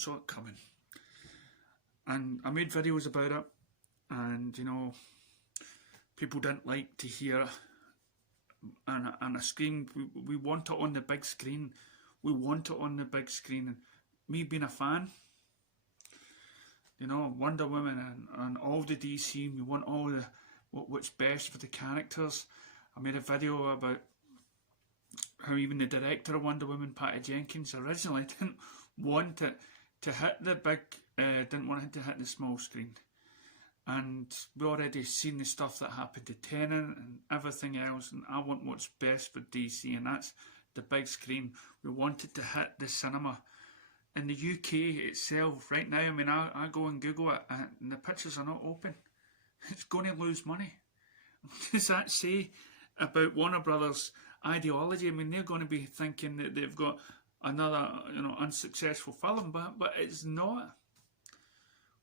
saw it coming. And I made videos about it, and you know, people didn't like to hear on a screen. We want it on the big screen. We want it on the big screen. And me being a fan, you know, Wonder Woman and all the DC, we want all the what's best for the characters. I made a video about how even the director of Wonder Woman, Patty Jenkins, originally didn't want it to hit the big, didn't want it to hit the small screen. And we already seen the stuff that happened to Tenet and everything else, and I want what's best for DC, and that's the big screen. We want it to hit the cinema. In the UK itself, right now, I mean, I go and Google it, and the pictures are not open. It's going to lose money. What does that say about Warner Brothers' ideology? I mean, they're going to be thinking that they've got another, you know, unsuccessful film, but it's not.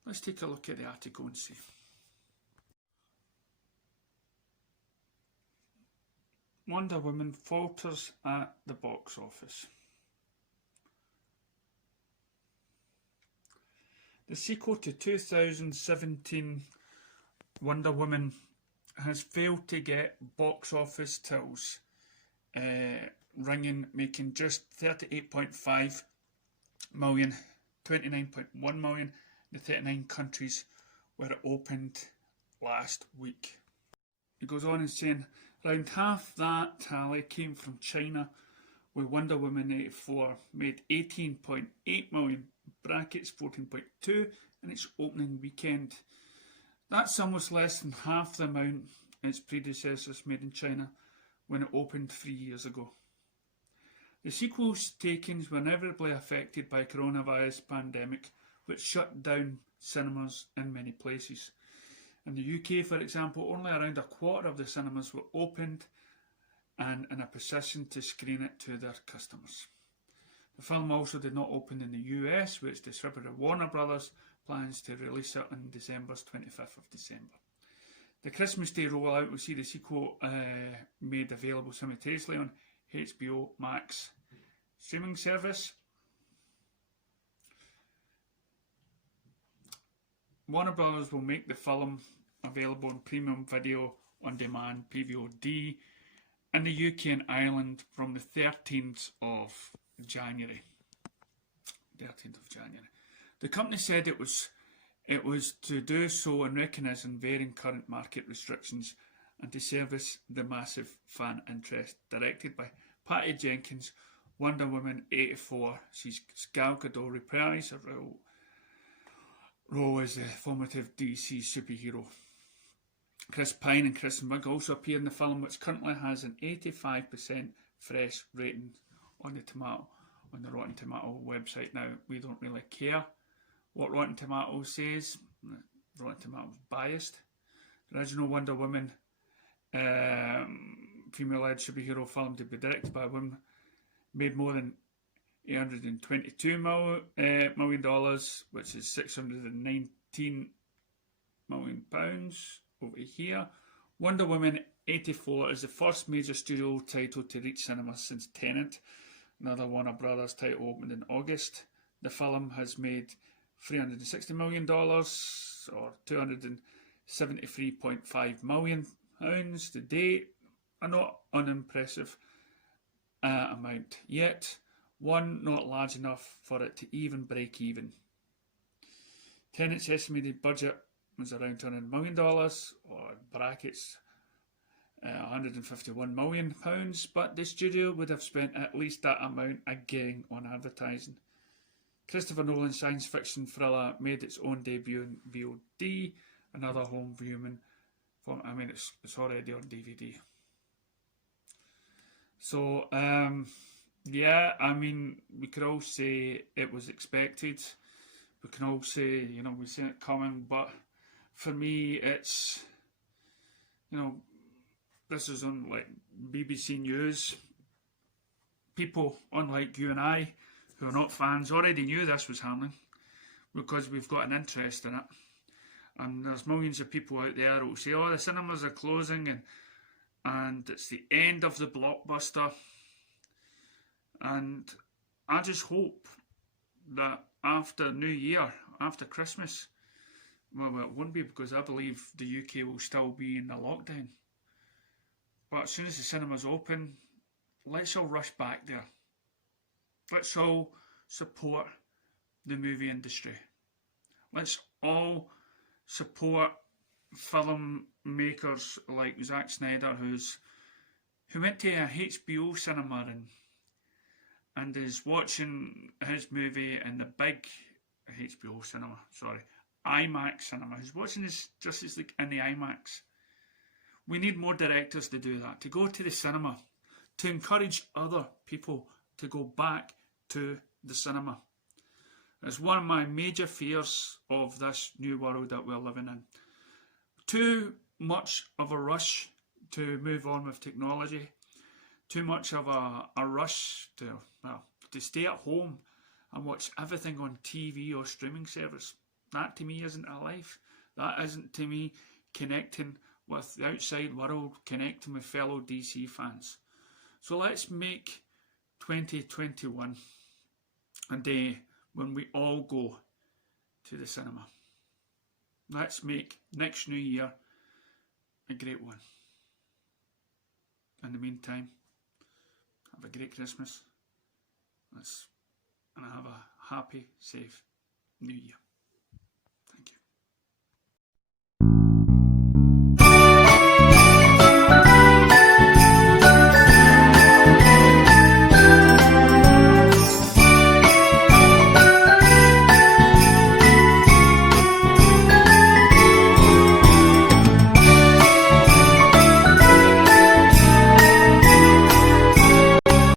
Let's take a look at the article and see. Wonder Woman falters at the box office. The sequel to 2017 Wonder Woman has failed to get box office tills ringing, making just 38.5 million, 29.1 million in the 39 countries where it opened last week. It goes on and saying around half that tally came from China, where Wonder Woman 84 made 18.8 million, brackets 14.2 in its opening weekend. That's almost less than half the amount its predecessors made in China when it opened 3 years ago. The sequel's takings were inevitably affected by coronavirus pandemic, which shut down cinemas in many places. In the UK, for example, only around a quarter of the cinemas were opened and in a position to screen it to their customers. The film also did not open in the US, where its distributor Warner Brothers plans to release it on December's 25th of December. The Christmas Day rollout will see the sequel made available simultaneously on HBO Max streaming service. Warner Brothers will make the film available on premium video on demand PVOD in the UK and Ireland from the 13th of January. 13th of January. The company said it was to do so in recognising varying current market restrictions and to service the massive fan interest. Directed by Patty Jenkins, Wonder Woman 84 sees Gal Gadot reprise her role as the formative DC superhero. Chris Pine and Kristen Wiig also appear in the film, which currently has an 85% fresh rating on the Rotten Tomato website. Now, we don't really care what Rotten Tomatoes says. Rotten Tomatoes biased. The original Wonder Woman female-led superhero film to be directed by a woman made more than $822 million, which is £619 million over here. Wonder Woman 84 is the first major studio title to reach cinemas since Tenet. Another Warner Brothers title opened in August. The film has made $360 million, or £273.5 million to date. A not unimpressive amount, yet one not large enough for it to even break even. Tenet's estimated budget was around $200 million, or brackets £151 million, but the studio would have spent at least that amount again on advertising. Christopher Nolan's science fiction thriller made its own debut in VOD, another home viewing form. I mean, it's already on DVD. So, yeah, I mean, we could all say it was expected. We can all say, you know, we've seen it coming, but for me, it's, you know, this is on like BBC News. People, unlike you and I, who are not fans, already knew this was happening because we've got an interest in it. And there's millions of people out there who will say, oh, the cinemas are closing and it's the end of the blockbuster. And I just hope that after New Year, after Christmas. Well, it won't be, because I believe the UK will still be in the lockdown. But as soon as the cinemas open, let's all rush back there. Let's all support the movie industry. Let's all support filmmakers like Zack Snyder, who went to a HBO cinema and is watching his movie in the big HBO cinema, IMAX cinema. He's watching his Justice League in the IMAX. We need more directors to do that, to go to the cinema, to encourage other people to go back to the cinema. It's one of my major fears of this new world that we're living in. Too much of a rush to move on with technology. Too much of a rush to stay at home and watch everything on TV or streaming service. That to me isn't a life. That isn't to me connecting with the outside world, connecting with fellow DC fans. So let's make 2021 a day when we all go to the cinema. Let's make next New Year a great one. In the meantime, have a great Christmas. And have a happy, safe New Year.